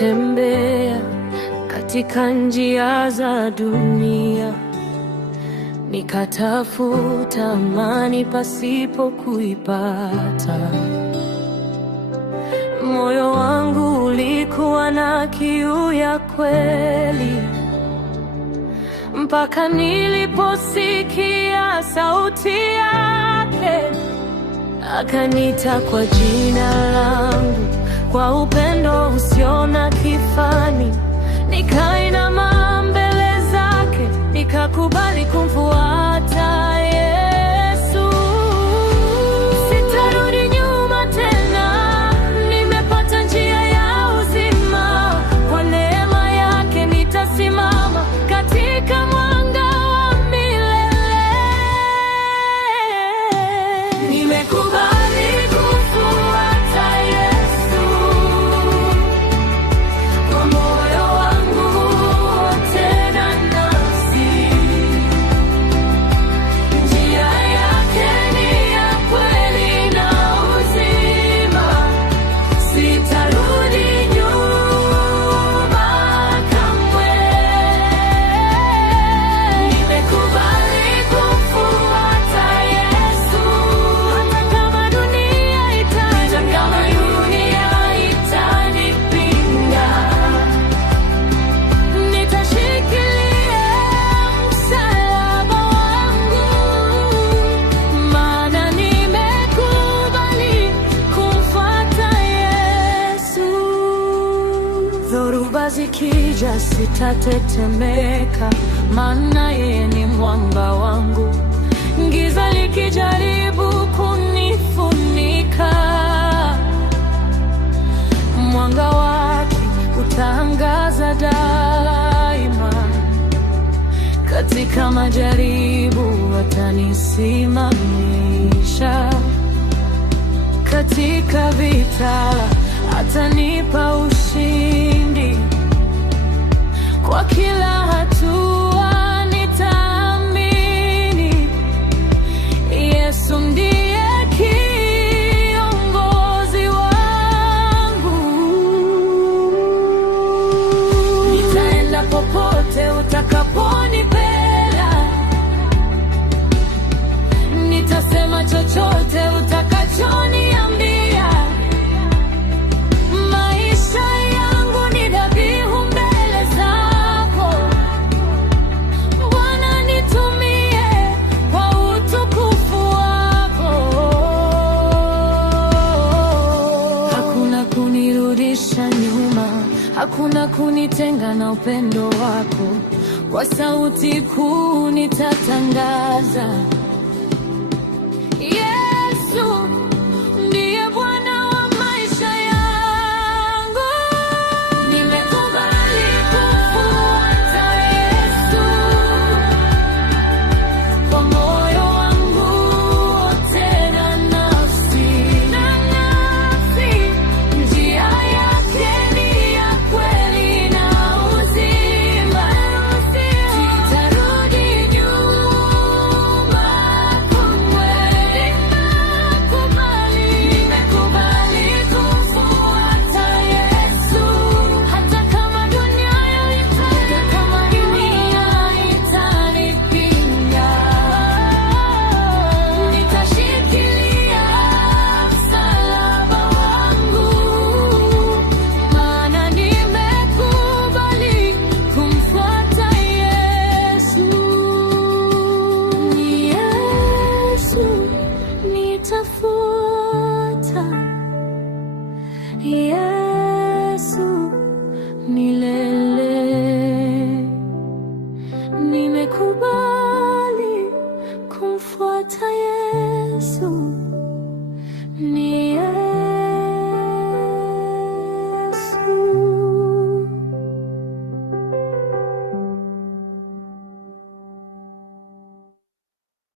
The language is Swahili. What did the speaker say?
Nimetembea katika njia za dunia, nikatafuta amani pasipo kuipata. Moyo wangu ulikuwa na kiu ya kweli, mpaka niliposikia sauti yake. Akaniita kwa jina langu, kwa upendo usio na kifani. Nikainama mbele zake, nikakubali kumfuata Yesu. Sitarudi nyuma tena, nimepata njia ya uzima. Kwa neema yake nitasimama katika mwanga wa milele. Nimekubali kufuata Yesu kwa moyo wangu wote na nafsi. Njia yake ni ya kweli na uzima, sitarudi nyuma kamwe. Nimekubali kumfuata Yesu, hata kama dunia itanipinga. Nitashikilia msalaba wangu, maana nimekubali kumfuata Yesu. Dhoruba zikija sitatetemeka, maana yeye ni mwamba wangu. Giza likijaribu kunifunika, mwanga wake utaangaza daima. Katika majaribu atanisimamisha, katika vita atanipa ushindi. Kwa kila hatua nitaamini, Yesu ndiye kiongozi wangu. Nitaenda popote utakaponipeleka, nitasema chochote utakachoniambia. Maisha yangu ni dhabihu mbele zako, Bwana, nitumie kwa utukufu wako. Hakuna kunirudisha nyuma, hakuna kunitenga na upendo wako. Kwa sauti kuu nitatangaza